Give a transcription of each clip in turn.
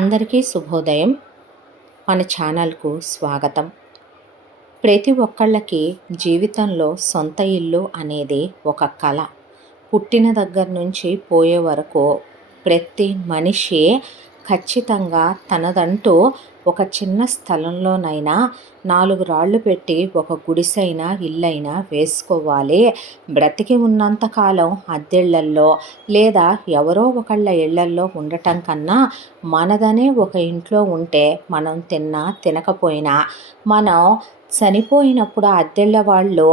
అందరికీ శుభోదయం. మన ఛానల్కు స్వాగతం. ప్రతి ఒక్కళ్ళకి జీవితంలో సొంత ఇల్లు అనేది ఒక కళ. పుట్టిన దగ్గర నుంచి పోయే వరకు ప్రతి మనిషి ఖచ్చితంగా తనదంటూ ఒక చిన్న స్థలంలోనైనా నాలుగు రాళ్ళు పెట్టి ఒక గుడిసైనా ఇల్లైనా వేసుకోవాలి. బ్రతికి ఉన్నంతకాలం అద్దెళ్ళల్లో లేదా ఎవరో ఒకళ్ళ ఇళ్ళల్లో ఉండటం కన్నా మనదనే ఒక ఇంట్లో ఉంటే మనం తిన్నా తినకపోయినా మనం చనిపోయినప్పుడు అద్దెళ్ళ వాళ్ళు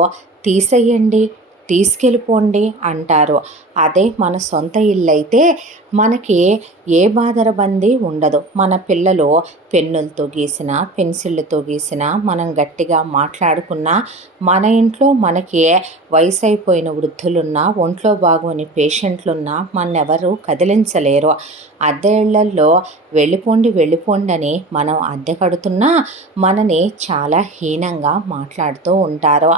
తీసేయండి తీసుకెళ్ళిపోండి అంటారు. అదే మన సొంత ఇల్లు అయితే మనకి ఏ బాధరబంది ఉండదు. మన పిల్లలు పెన్నులతో గీసిన పెన్సిళ్ళతో గీసిన మనం గట్టిగా మాట్లాడుకున్నా మన ఇంట్లో మనకి వయసు అయిపోయిన వృద్ధులున్నా ఒంట్లో బాగోని పేషెంట్లున్నా మన్నెవరు కదిలించలేరు. అద్దె ఇళ్ళల్లో వెళ్ళిపోండి వెళ్ళిపోండి అని మనం అద్దె కడుతున్నా మనని చాలా హీనంగా మాట్లాడుతూ ఉంటారు.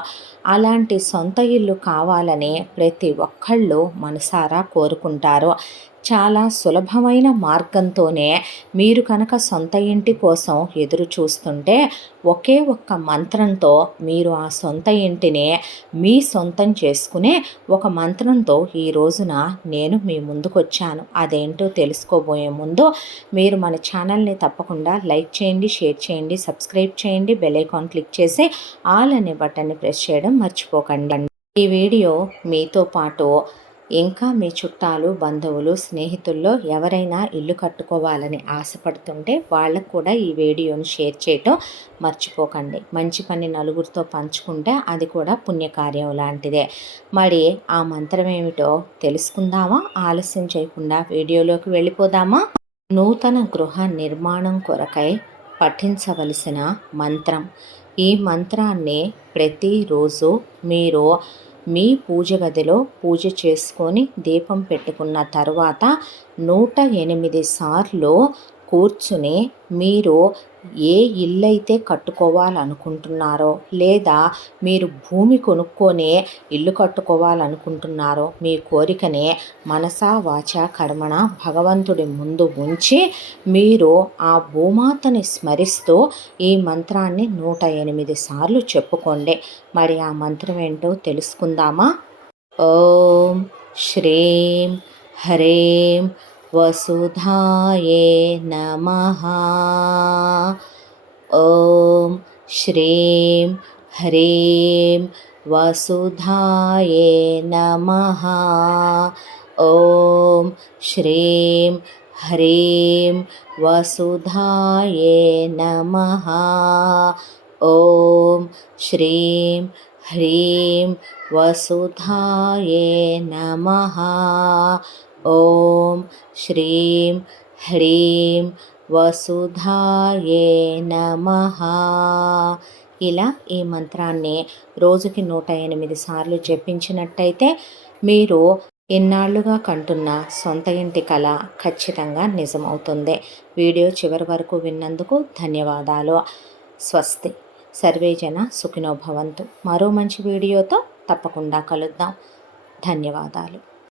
అలాంటి సొంత ఇల్లు కావాలని ప్రతి ఒక్కళ్ళు మన మనసారా కోరుకుంటారు. చాలా సులభమైన మార్గంతోనే మీరు కనుక సొంత ఇంటి కోసం ఎదురు చూస్తుంటే ఒకే ఒక్క మంత్రంతో మీరు ఆ సొంత ఇంటిని మీ సొంతం చేసుకునే ఒక మంత్రంతో ఈ రోజున నేను మీ ముందుకు వచ్చాను అదేంటో తెలుసుకోబోయే ముందు మీరు మన ఛానల్ని తప్పకుండా లైక్ చేయండి షేర్ చేయండి సబ్స్క్రైబ్ చేయండి బెల్ ఐకాన్ క్లిక్ చేసి ఆల్ అనే బటన్ని ప్రెస్ చేయడం మర్చిపోకండి. ఈ వీడియో మీతో పాటు ఇంకా మీ చుట్టాలు బంధువులు స్నేహితుల్లో ఎవరైనా ఇల్లు కట్టుకోవాలని ఆశపడుతుంటే వాళ్ళకు కూడా ఈ వీడియోని షేర్ చేయటం మర్చిపోకండి. మంచి పని నలుగురితో పంచుకుంటే అది కూడా పుణ్యకార్యం లాంటిదే. మరి ఆ మంత్రం ఏమిటో తెలుసుకుందామా? ఆలస్యం చేయకుండా వీడియోలోకి వెళ్ళిపోదామా? నూతన గృహ నిర్మాణం కొరకై పఠించవలసిన మంత్రం. ఈ మంత్రాన్ని ప్రతిరోజు మీరు మీ పూజ గదిలో పూజ చేసుకొని దీపం పెట్టుకున్న తర్వాత నూట ఎనిమిది సార్లు కూర్చుని మీరు ఏ ఇల్లు అయితే కట్టుకోవాలనుకుంటున్నారో లేదా మీరు భూమి కొనుక్కొని ఇల్లు కట్టుకోవాలనుకుంటున్నారో మీ కోరికని మనసా వాచ కర్మణ భగవంతుడి ముందు ఉంచి మీరు ఆ భూమాతని స్మరిస్తూ ఈ మంత్రాన్ని నూట ఎనిమిది సార్లు చెప్పుకోండి. మరి ఆ మంత్రం ఏంటో తెలుసుకుందామా? ఓం శ్రీం హ్రీం वसुधाये नमः। ॐ श्रीं ह्रीं वसुधाये नमः। ॐ श्रीं ह्रीं वसुधाये नमः। ॐ श्रीं ह्रीं वसुधाये नमः ఓం శ్రీం హ్రీం వసుధాయే నమ. ఇలా ఈ మంత్రాన్ని రోజుకి నూట ఎనిమిది సార్లు జపించినట్టయితే మీరు ఇన్నాళ్ళుగా కంటున్న సొంత ఇంటి కళ ఖచ్చితంగా నిజమవుతుంది. వీడియో చివరి వరకు విన్నందుకు ధన్యవాదాలు. స్వస్తి. సర్వేజన జన సుఖినోభవంతు మరో మంచి వీడియోతో తప్పకుండా కలుద్దాం. ధన్యవాదాలు.